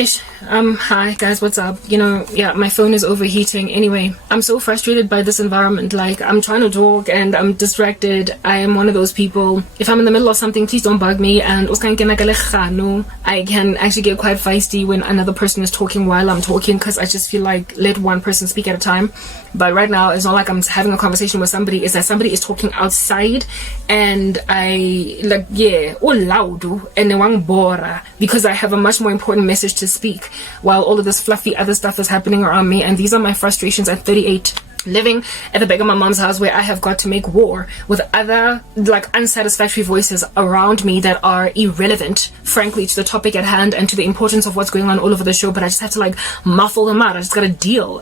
Hi guys, what's up? Yeah, my phone is overheating. Anyway, I'm so frustrated by this environment. Like, I'm trying to talk and I'm distracted. I am one of those people. If I'm in the middle of something, please don't bug me. And I can actually get quite feisty when another person is talking while I'm talking, because I just feel like let one person speak at a time. But right now, it's not like I'm having a conversation with somebody. It's that somebody is talking outside and I loud and they bora because I have a much more important message to speak while all of this fluffy other stuff is happening around me. And these are my frustrations at 38, living at the back of my mom's house, where I have got to make war with other unsatisfactory voices around me that are irrelevant, frankly, to the topic at hand and to the importance of what's going on all over the show. But I just have to muffle them out. I just gotta deal.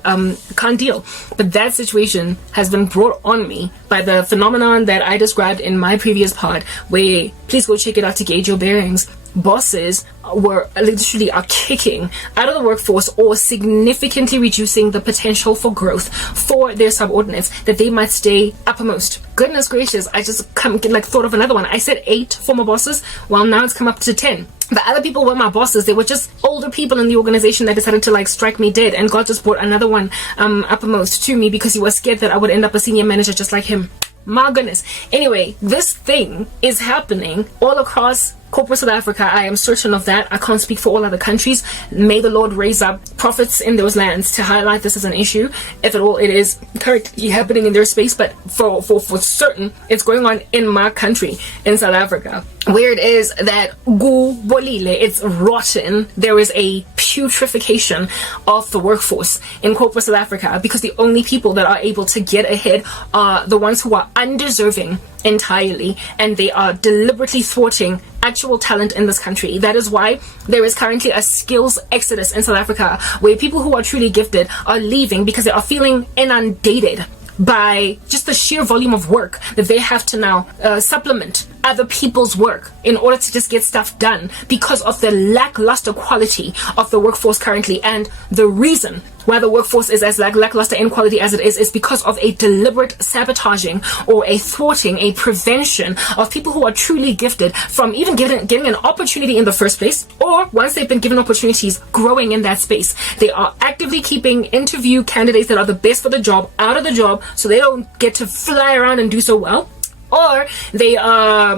Can't deal. But that situation has been brought on me by the phenomenon that I described in my previous pod, where, please go check it out to gauge your bearings, bosses literally are kicking out of the workforce or significantly reducing the potential for growth for their subordinates, that they might stay uppermost. Goodness gracious, I just thought of another one. I said 8 former bosses, well, now it's come up to 10. The other people were my bosses. They were just older people in the organization that decided to strike me dead, and God just brought another one uppermost to me because he was scared that I would end up a senior manager just like him. My goodness. Anyway, this thing is happening all across corporate South Africa. I am certain of that. I can't speak for all other countries. May the Lord raise up prophets in those lands to highlight this as an issue, if at all it is currently happening in their space. But for certain, it's going on in my country, in South Africa, where it is that it's rotten. There is a putrefaction of the workforce in corporate South Africa, because the only people that are able to get ahead are the ones who are undeserving entirely, and they are deliberately thwarting actual talent in this country. That is why there is currently a skills exodus in South Africa, where people who are truly gifted are leaving because they are feeling inundated by just the sheer volume of work that they have to now supplement other people's work in order to just get stuff done, because of the lackluster quality of the workforce currently. And the reason why the workforce is as lackluster in quality as it is because of a deliberate sabotaging or a thwarting, a prevention of people who are truly gifted from even getting an opportunity in the first place, or once they've been given opportunities, growing in that space. They are actively keeping interview candidates that are the best for the job out of the job, so they don't get to fly around and do so well. Or they are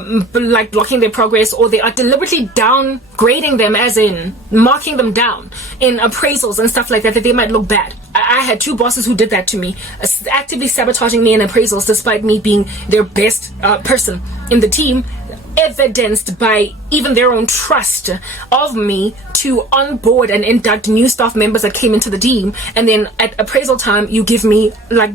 blocking their progress, or they are deliberately downgrading them, as in marking them down in appraisals and stuff like that they might look bad. I had 2 bosses who did that to me, actively sabotaging me in appraisals despite me being their best person in the team, evidenced by even their own trust of me to onboard and induct new staff members that came into the team. And then at appraisal time, you give me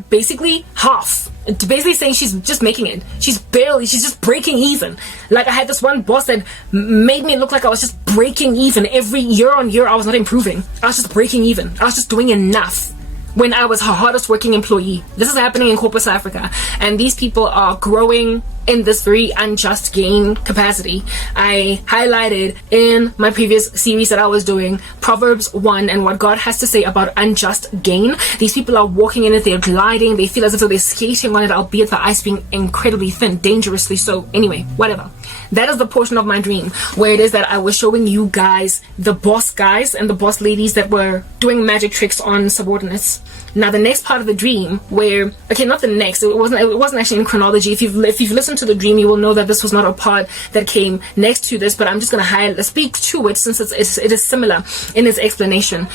basically half. Basically saying she's just making it. She's just breaking even. I had this one boss that made me look like I was just breaking even. Every year on year, I was not improving. I was just breaking even. I was just doing enough when I was her hardest working employee. This is happening in corporate South Africa, and these people are growing in this very unjust gain capacity. I highlighted in my previous series that I was doing Proverbs 1 and what God has to say about unjust gain. These people are walking in it, they're gliding, they feel as if they're skating on it, albeit the ice being incredibly thin, dangerously so. Anyway, whatever. That is the portion of my dream where it is that I was showing you guys the boss guys and the boss ladies that were doing magic tricks on subordinates. Now the next part of the dream, where not the next, it wasn't actually in chronology. If you've listened to the dream, you will know that this was not a part that came next to this, but I'm just going to speak to it since it is similar in its explanation.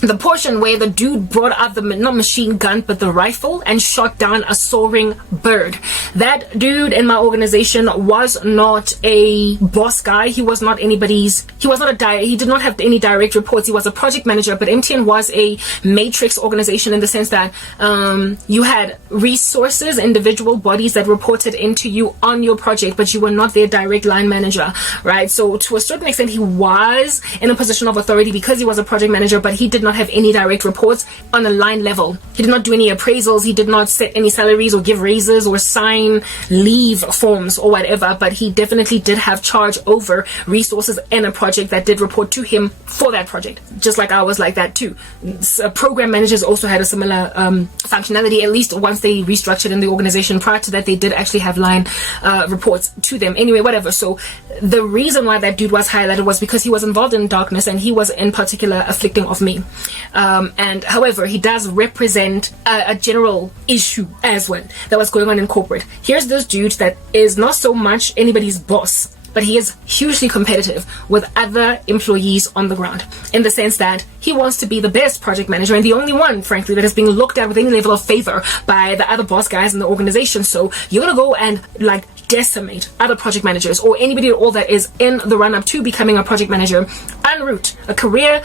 The portion where the dude brought out the not machine gun but the rifle and shot down a soaring bird. That dude in my organization was not a boss guy. He was not anybody's. He did not have any direct reports. He was a project manager, but MTN was a matrix organization in the sense that you had resources, individual bodies that reported into you on your project, but you were not their direct line manager, right? So to a certain extent, he was in a position of authority because he was a project manager, but he did not have any direct reports on a line level. He did not do any appraisals. He did not set any salaries or give raises or sign leave forms or whatever, but he definitely did have charge over resources in a project that did report to him for that project, just like I was like that too. Program managers also had a similar functionality, at least once they restructured in the organization. Prior to that, they did actually have line reports to them. Anyway, whatever. So the reason why that dude was highlighted was because he was involved in darkness, and he was in particular afflicting of me. And however, he does represent a general issue as well that was going on in corporate. Here's this dude that is not so much anybody's boss, but he is hugely competitive with other employees on the ground, in the sense that he wants to be the best project manager and the only one, frankly, that is being looked at with any level of favor by the other boss guys in the organization. So you're gonna go and like decimate other project managers or anybody at all that is in the run-up to becoming a project manager, en route, a career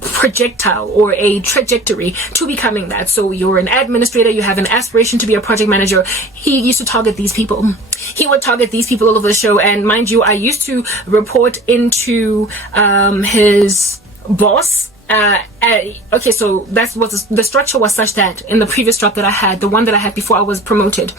projectile or a trajectory to becoming that. So you're an administrator, you have an aspiration to be a project manager. He used to target these people. He would target these people all over the show, and mind you, I used to report into his boss. Okay, so that's what the structure was, such that in the previous job that I had, the one that I had before I was promoted,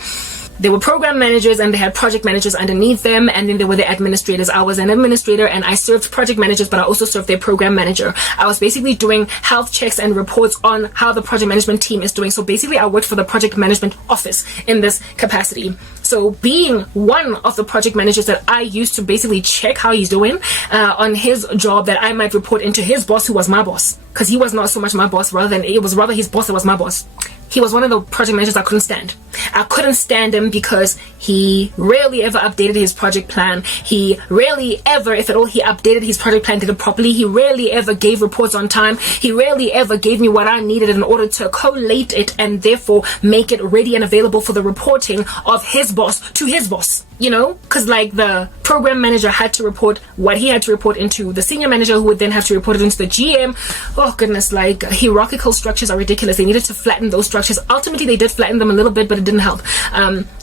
there were program managers and they had project managers underneath them, and then there were the administrators. I was an administrator and I served project managers, but I also served their program manager. I was basically doing health checks and reports on how the project management team is doing. So basically I worked for the project management office in this capacity. So being one of the project managers that I used to basically check how he's doing on his job, that I might report into his boss, who was my boss, because he was not so much my boss, it was rather his boss that was my boss. He was one of the project managers I couldn't stand. I couldn't stand him because he rarely ever updated his project plan. He rarely ever, if at all, he updated his project plan, did it properly. He rarely ever gave reports on time. He rarely ever gave me what I needed in order to collate it and therefore make it ready and available for the reporting of his boss to his boss. You know, because like the program manager had to report what he had to report into the senior manager, who would then have to report it into the GM. Oh goodness, like hierarchical structures are ridiculous. They needed to flatten those structures. Ultimately they did flatten them a little bit, but it didn't help.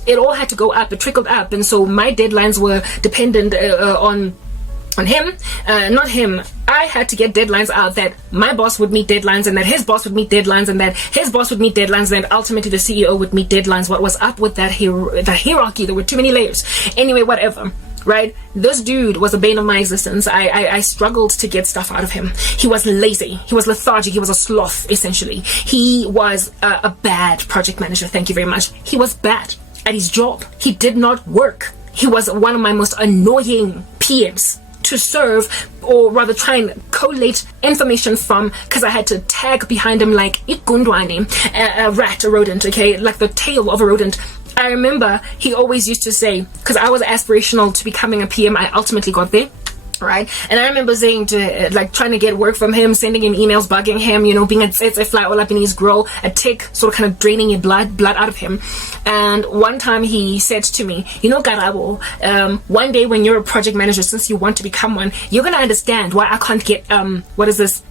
It all had to go up, it trickled up, and so my deadlines were dependent on him, not him. I had to get deadlines out that my boss would meet deadlines, and that his boss would meet deadlines, and that his boss would meet deadlines, and ultimately the CEO would meet deadlines. What was up with that hierarchy? There were too many layers. Anyway, whatever. Right? This dude was a bane of my existence. I struggled to get stuff out of him. He was lazy. He was lethargic. He was a sloth, essentially. He was a bad project manager. Thank you very much. He was bad at his job. He did not work. He was one of my most annoying PMs to serve, or rather try and collate information from, because I had to tag behind him like ikundwane, a rat, a rodent, okay, like the tail of a rodent. I remember he always used to say, because I was aspirational to becoming a PM, I ultimately got there, right? And I remember saying to, like, trying to get work from him, sending him emails, bugging him, you know, being a fly all up in his grill, a tick, sort of kind of draining your blood out of him. And one time he said to me, you know, Karabo, one day when you're a project manager, since you want to become one, you're gonna understand why I can't get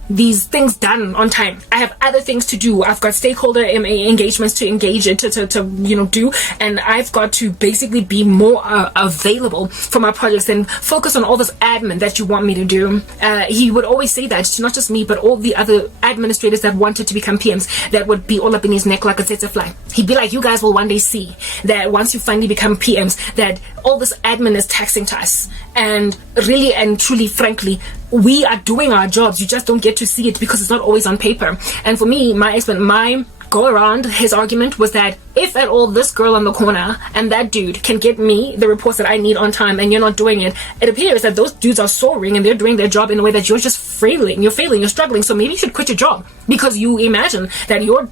these things done on time. I have other things to do. I've got stakeholder engagements to engage in, to you know, do, and I've got to basically be more available for my projects and focus on all this admin that you want me to do. He would always say that to not just me, but all the other administrators that wanted to become PMs, that would be all up in his neck like a tsetse fly. He'd be like, you guys will one day see that once you finally become PMs, that all this admin is taxing to us, and really and truly, frankly, we are doing our jobs. You just don't get to see it because it's not always on paper. And for me, my go around his argument was that if at all this girl on the corner and that dude can get me the reports that I need on time, and you're not doing it, it appears that those dudes are soaring and they're doing their job in a way that you're just failing, you're struggling. So maybe you should quit your job, because you imagine that your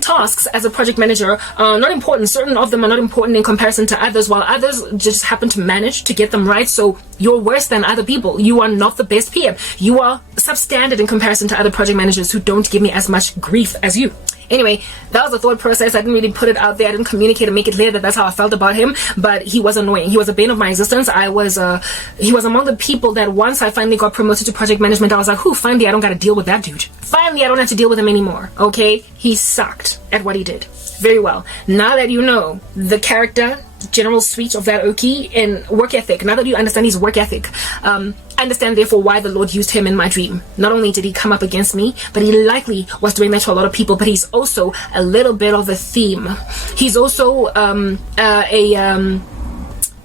tasks as a project manager are not important. Certain of them are not important in comparison to others, while others just happen to manage to get them right. So you're worse than other people. You are not the best PM. You are substandard in comparison to other project managers who don't give me as much grief as you. Anyway, that was the thought process. I didn't really put it out there. I didn't communicate and make it clear that that's how I felt about him. But he was annoying. He was a bane of my existence. He was among the people that once I finally got promoted to project management, I was like, finally I don't got to deal with that dude. Finally, I don't have to deal with him anymore. Okay? He sucked at what he did. Very well. Now that you know the character, general suite of that Oki and work ethic, now that you understand his work ethic, understand therefore why the Lord used him in my dream. Not only did he come up against me, but he likely was doing that to a lot of people, but he's also a little bit of a theme. He's also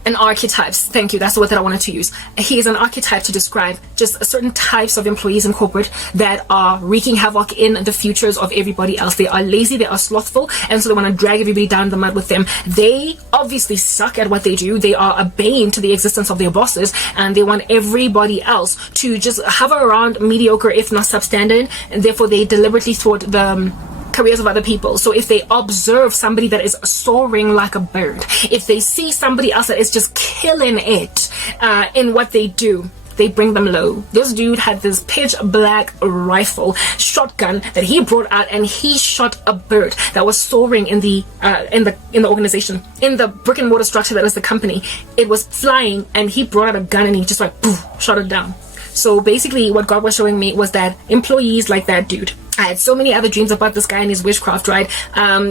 an archetype. Thank you. That's the word that I wanted to use. He is an archetype to describe just certain types of employees in corporate that are wreaking havoc in the futures of everybody else. They are lazy, they are slothful, and so they want to drag everybody down the mud with them. They obviously suck at what they do. They are a bane to the existence of their bosses, and they want everybody else to just hover around mediocre, if not substandard, and therefore they deliberately thwart the careers of other people. So if they observe somebody that is soaring like a bird, if they see somebody else that is just killing it in what they do, they bring them low. This dude had this pitch black rifle shotgun that he brought out, and he shot a bird that was soaring in the organization, in the brick and mortar structure that is the company. It was flying, and he brought out a gun and he just like poof, shot it down. So basically what God was showing me was that employees like that dude, I had so many other dreams about this guy and his witchcraft, right?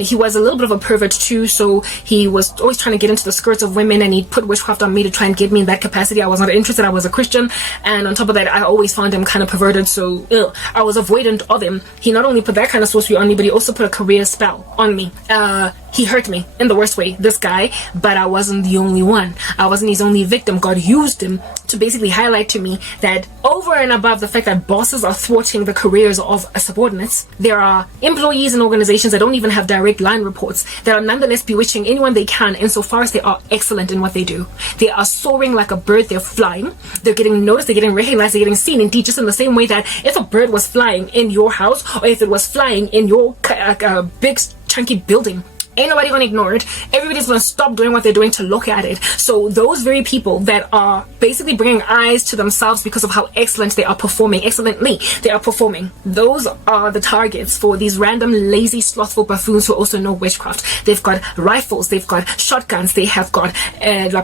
He was a little bit of a pervert too, so he was always trying to get into the skirts of women, and he put witchcraft on me to try and get me in that capacity. I was not interested. I was a Christian, and on top of that, I always found him kind of perverted, so I was avoidant of him. He not only put that kind of sorcery on me, but he also put a career spell on me. He hurt me in the worst way, this guy, but I wasn't the only one. I wasn't his only victim. God used him to basically highlight to me that over and above the fact that bosses are thwarting the careers of subordinates, there are employees and organizations that don't even have direct line reports that are nonetheless bewitching anyone they can insofar as they are excellent in what they do. They are soaring like a bird. They're flying. They're getting noticed. They're getting recognized. They're getting seen. Indeed, just in the same way that if a bird was flying in your house, or if it was flying in your big chunky building, ain't nobody gonna ignore it. Everybody's gonna stop doing what they're doing to look at it. So those very people that are basically bringing eyes to themselves because of how excellent they are performing, excellently they are performing, those are the targets for these random lazy slothful buffoons who also know witchcraft. They've got rifles, they've got shotguns, they have got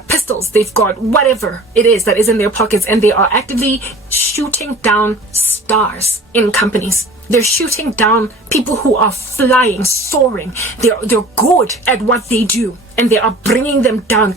pistols, they've got whatever it is that is in their pockets, and they are actively shooting down stars in companies. They're shooting down people who are flying, soaring. They're good at what they do, and they are bringing them down.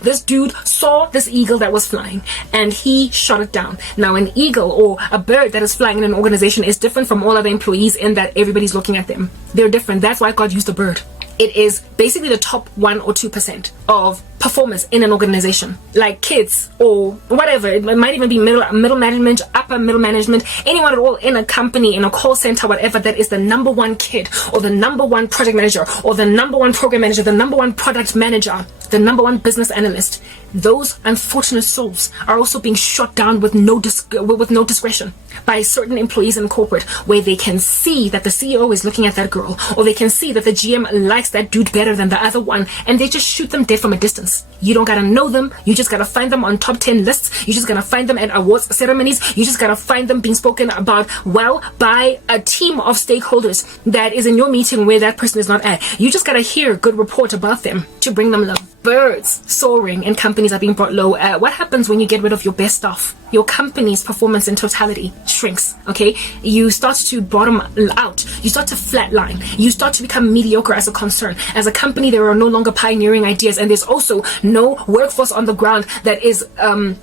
This dude saw this eagle that was flying, and he shot it down. Now, an eagle or a bird that is flying in an organization is different from all other employees in that everybody's looking at them. They're different. That's why God used a bird. It is basically the top 1 or 2% of performers in an organization, like kids or whatever. It might even be middle management, upper middle management, anyone at all in a company, in a call center, whatever, that is the number one kid or the number one project manager or the number one program manager, the number one product manager, the number one business analyst. Those unfortunate souls are also being shot down with no discretion by certain employees in corporate, where they can see that the CEO is looking at that girl, or they can see that the GM likes that dude better than the other one, and they just shoot them dead from a distance. You don't gotta know them. You just gotta find them on top 10 lists. You just gotta find them at awards ceremonies. You just gotta find them being spoken about well by a team of stakeholders that is in your meeting where that person is not at. You just gotta hear a good report about them to bring them low. Birds soaring and companies are being brought low. What happens when you get rid of your best stuff? Your company's performance in totality shrinks, okay? You start to bottom out. You start to flatline. You start to become mediocre as a concern. As a company, there are no longer pioneering ideas, and there's also no workforce on the ground that is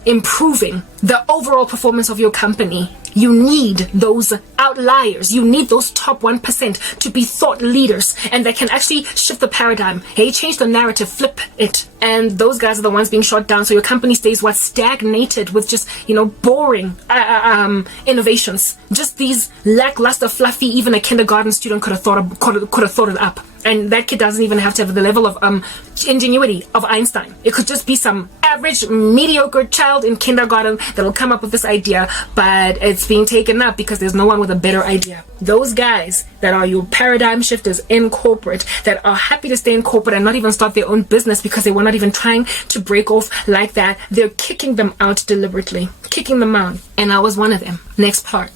improving the overall performance of your company. You need those outliers. You need those top 1% to be thought leaders, and that can actually shift the paradigm. Hey, change the narrative, flip it. And those guys are the ones being shot down. So your company stays stagnated with just, boring innovations. Just these lackluster, fluffy, even a kindergarten student could have thought it up. And that kid doesn't even have to have the level of ingenuity of Einstein. It could just be some average, mediocre child in kindergarten that'll come up with this idea, but it's being taken up because there's no one with a better idea. Those guys that are your paradigm shifters in corporate, that are happy to stay in corporate and not even start their own business because they were not even trying to break off like that, they're kicking them out deliberately. Kicking them out. And I was one of them. Next part.